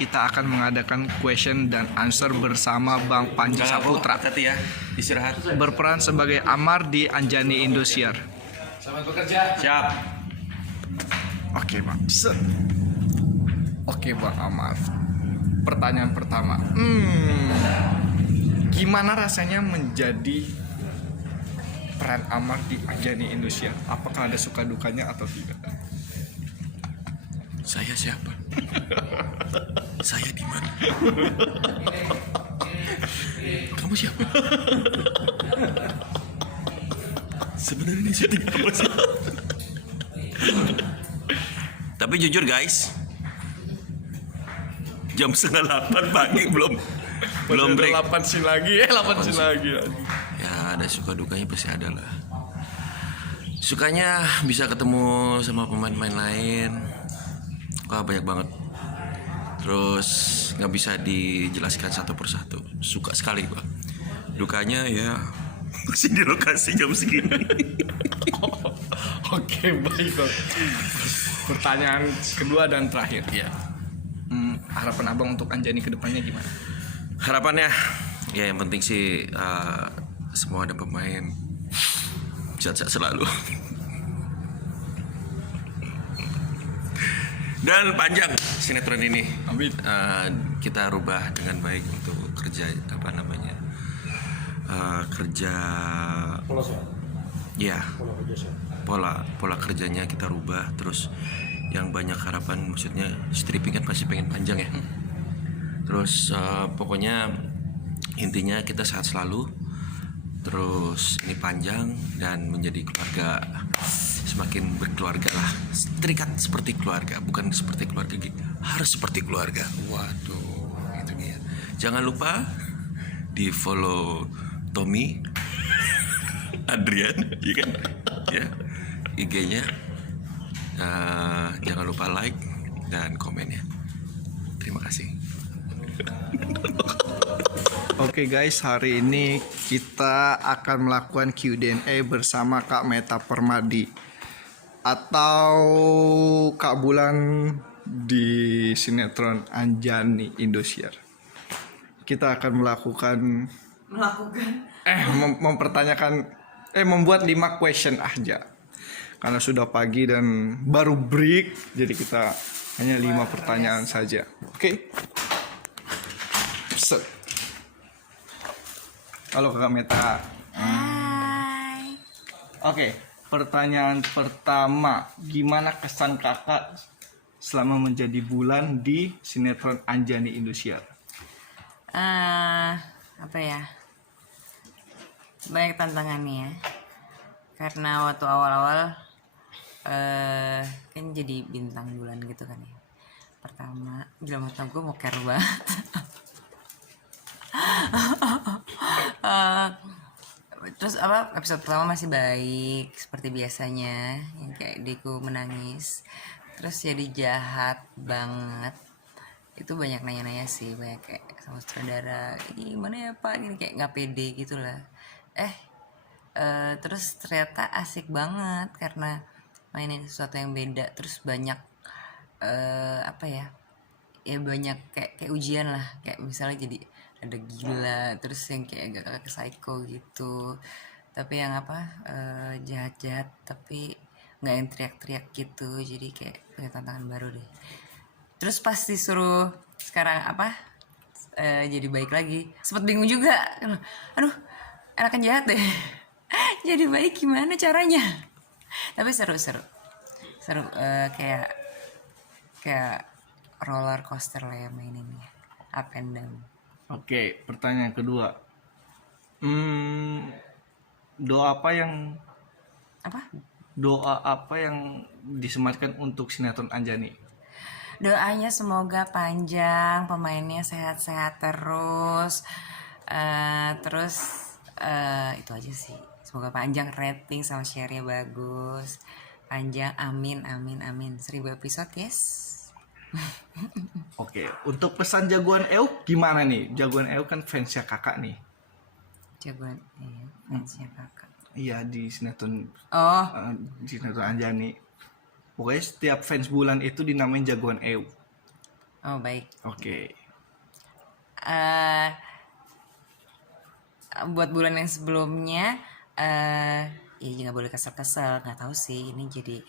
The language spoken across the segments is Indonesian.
kita akan mengadakan question dan answer bersama Bang Panji Saputra. Hati ya, istirahat. Berperan sebagai Amar di Anjani Indosiar. Selamat bekerja. Siap. Oke Bang. Oke Bang Amar. Pertanyaan pertama. Gimana rasanya menjadi peran Amar di Anjani Indosiar? Apakah ada suka dukanya atau tidak? Saya siapa? Saya di mana? Kamu siapa? Sebenarnya ini syuting apa sih? Tapi jujur guys, jam 7:30 pagi belum break. 8 scene lagi. Ya ada suka dukanya pasti ada lah. Sukanya bisa ketemu sama pemain-pemain lain. Wah banyak banget. Terus nggak bisa dijelaskan satu persatu. Suka sekali Pak. Dukanya ya masih di lokasi jam segini. Oke, baik Bang. Pertanyaan kedua dan terakhir. Ya. Harapan Abang untuk Anjani kedepannya gimana? Harapannya ya yang penting sih semua ada pemain sehat-sehat selalu. Dan panjang sinetron ini. Amin. Kita rubah dengan baik untuk kerja kerja. Ya. Pola kerjanya kita rubah, terus yang banyak harapan, maksudnya stripping kan pasti pengen panjang ya. Terus pokoknya intinya kita sehat selalu. Terus ini panjang dan menjadi keluarga, semakin berkeluarga lah, terikat seperti keluarga, bukan seperti keluarga gitu, harus seperti keluarga. Waduh, itu dia. Jangan lupa di follow Tommy Adrian, ya kan? Ya, IG-nya. Jangan lupa like dan komen ya. Terima kasih. Oke guys, hari ini kita akan melakukan Q&A bersama Kak Meta Permadi atau Kak Bulan di sinetron Anjani Indosiar. Kita akan membuat 5 question aja. Karena sudah pagi dan baru break, jadi kita hanya 5 pertanyaan saja. Oke? Set. Halo Kak Meta. Hai. Oke, pertanyaan pertama, gimana kesan kakak selama menjadi Bulan di sinetron Anjani Indosiar? Apa ya? Banyak tantangannya ya. Karena waktu awal-awal kan jadi bintang bulan gitu kan ya. Pertama, gila mata gue mau care banget. Terus episode pertama masih baik seperti biasanya, yang kayak Deku menangis. Terus jadi jahat banget. Itu banyak nanya-nanya sih, banyak kayak sama sutradara, ini gimana ya Pak, ini kayak nggak pede gitulah. Terus ternyata asik banget karena mainin sesuatu yang beda. Terus banyak banyak kayak ujian lah, kayak misalnya jadi ada gila, terus yang kayak agak psycho gitu, tapi yang jahat-jahat tapi nggak yang teriak-teriak gitu, jadi kayak punya tantangan baru deh. Terus pas disuruh sekarang jadi baik lagi, sempet bingung juga, aduh enakan jahat deh. Jadi baik gimana caranya, tapi seru kayak roller coaster lah ya maininnya, up and down. Oke, pertanyaan kedua. Doa apa yang disematkan untuk sinetron Anjani? Doanya semoga panjang, pemainnya sehat-sehat terus. Terus itu aja sih. Semoga panjang, rating sama share-nya bagus. Panjang, amin. 1000 episode, yes. Oke, untuk pesan Jagoan Euk gimana nih? Jagoan Euk kan fansnya kakak nih. Jagoan fansnya kakak. Iya, di sinetron Oh. Anjani. Pokoknya setiap fans Bulan itu dinamain Jagoan Euk. Oh baik. Oke. eh Buat bulan yang sebelumnya, ya nggak boleh kesel-kesel, nggak tahu sih ini jadi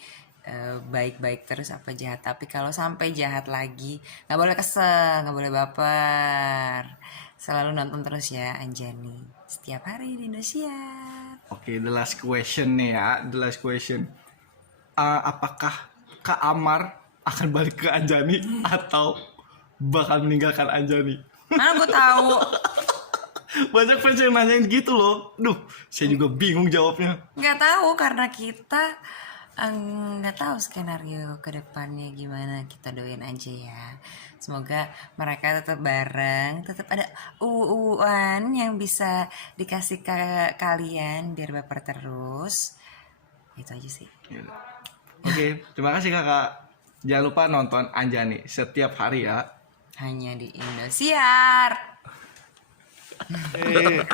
baik-baik terus apa jahat. Tapi kalau sampai jahat lagi, nggak boleh kesel, nggak boleh baper. Selalu nonton terus ya Anjani setiap hari di Indosiar. Oke, the last question nih ya, the last question. Apakah Kak Amar akan balik ke Anjani atau bakal meninggalkan Anjani? Mana gue tahu. Banyak fans yang nanyain gitu loh. Duh, saya juga bingung jawabnya. Nggak tahu karena kita nggak tahu skenario ke depannya gimana. Kita doain aja ya. Semoga mereka tetap bareng, tetap ada uuan yang bisa dikasih ke kalian biar baper terus. Itu aja sih. Oke, terima kasih kakak. Jangan lupa nonton Anjani setiap hari ya. Hanya di Indosiar.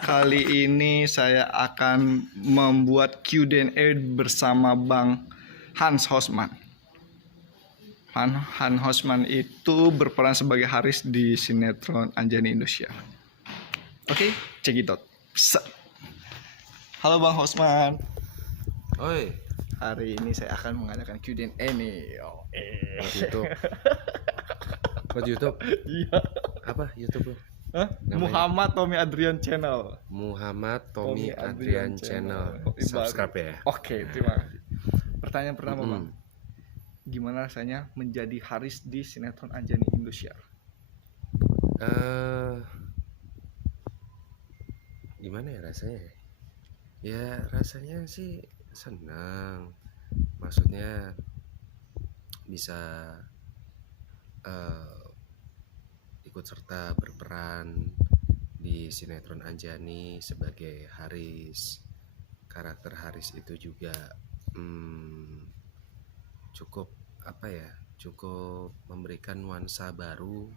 Kali ini saya akan membuat Q&A bersama Bang Hans Hosman. Hans Hosman itu berperan sebagai Haris di sinetron Anjani Indosiar. Oke, check it out. Halo Bang Hosman. Oi, Hari ini saya akan mengadakan Q&A nih. buat YouTube. Buat YouTube? Iya. Apa YouTube lo? Hah? Muhammad Tommy Adrian Channel. Muhammad Tommy Adrian Channel. Subscribe ya. Oke, terima kasih. Pertanyaan pertama Bang. Gimana rasanya menjadi Haris di sinetron Anjani Indosiar? Gimana ya rasanya? Ya rasanya sih senang. Maksudnya bisa ikut serta berperan di sinetron Anjani sebagai Haris. Karakter Haris itu juga cukup cukup memberikan nuansa baru,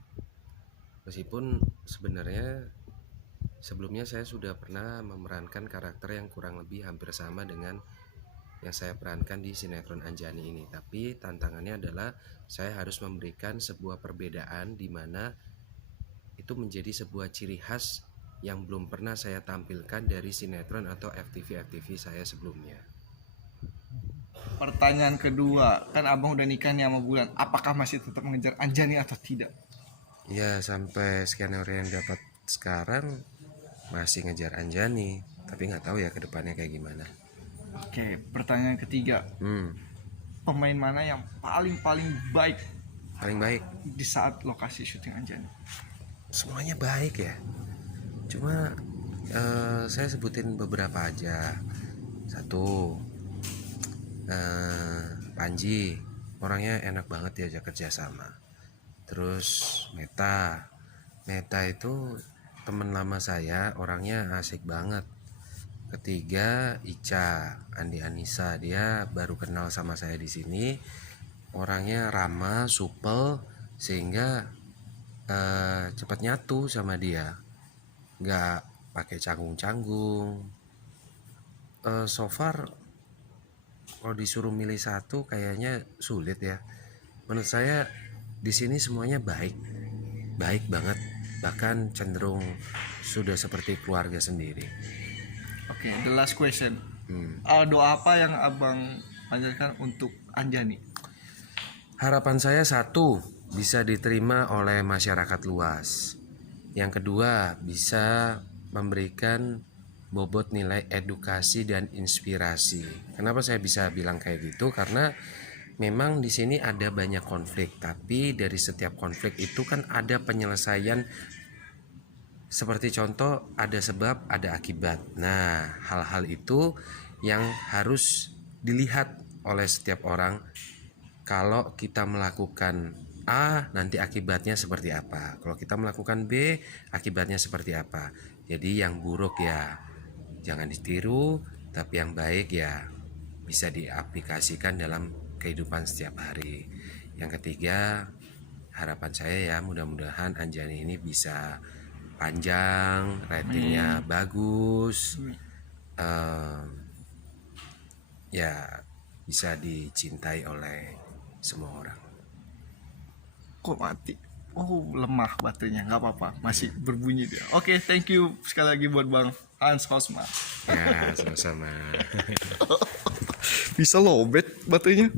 meskipun sebenarnya sebelumnya saya sudah pernah memerankan karakter yang kurang lebih hampir sama dengan yang saya perankan di sinetron Anjani ini. Tapi tantangannya adalah saya harus memberikan sebuah perbedaan di mana itu menjadi sebuah ciri khas yang belum pernah saya tampilkan dari sinetron atau FTV saya sebelumnya. Pertanyaan kedua, kan abang udah nikah nih sama Bulan. Apakah masih tetap mengejar Anjani atau tidak? Ya sampai skenario yang dapat sekarang masih ngejar Anjani, tapi nggak tahu ya kedepannya kayak gimana. Oke, pertanyaan ketiga. Pemain mana yang paling baik Paling baik? di saat lokasi syuting Anjani? Semuanya baik ya. Cuma saya sebutin beberapa aja. Satu, Panji, orangnya enak banget diajak kerja sama. Terus Meta itu teman lama saya, orangnya asik banget. Ketiga, Ica, Andi Anissa, dia baru kenal sama saya di sini. Orangnya ramah, supel, sehingga cepat nyatu sama dia, nggak pakai canggung-canggung. So far kalau disuruh milih satu kayaknya sulit ya. Menurut saya di sini semuanya baik banget, bahkan cenderung sudah seperti keluarga sendiri. Oke, the last question. Doa apa yang abang panjatkan untuk Anjani? Harapan saya satu, bisa diterima oleh masyarakat luas. Yang kedua, bisa memberikan bobot nilai edukasi dan inspirasi. Kenapa saya bisa bilang kayak gitu? Karena memang di sini ada banyak konflik, tapi dari setiap konflik itu kan ada penyelesaian. Seperti contoh, ada sebab, ada akibat. Nah, hal-hal itu yang harus dilihat oleh setiap orang. Kalau kita melakukan A, nanti akibatnya seperti apa. Kalau kita melakukan B, akibatnya seperti apa. Jadi yang buruk ya jangan ditiru, tapi yang baik ya bisa diaplikasikan dalam kehidupan setiap hari. Yang ketiga, harapan saya ya mudah-mudahan Anjani ini bisa panjang, ratingnya bagus, ya bisa dicintai oleh semua orang. Kok mati? Oh, lemah baterainya, nggak apa-apa, masih berbunyi dia. Oke, thank you sekali lagi buat Bang Hans Hosma. Ya, sama-sama. Bisa lowbat baterainya.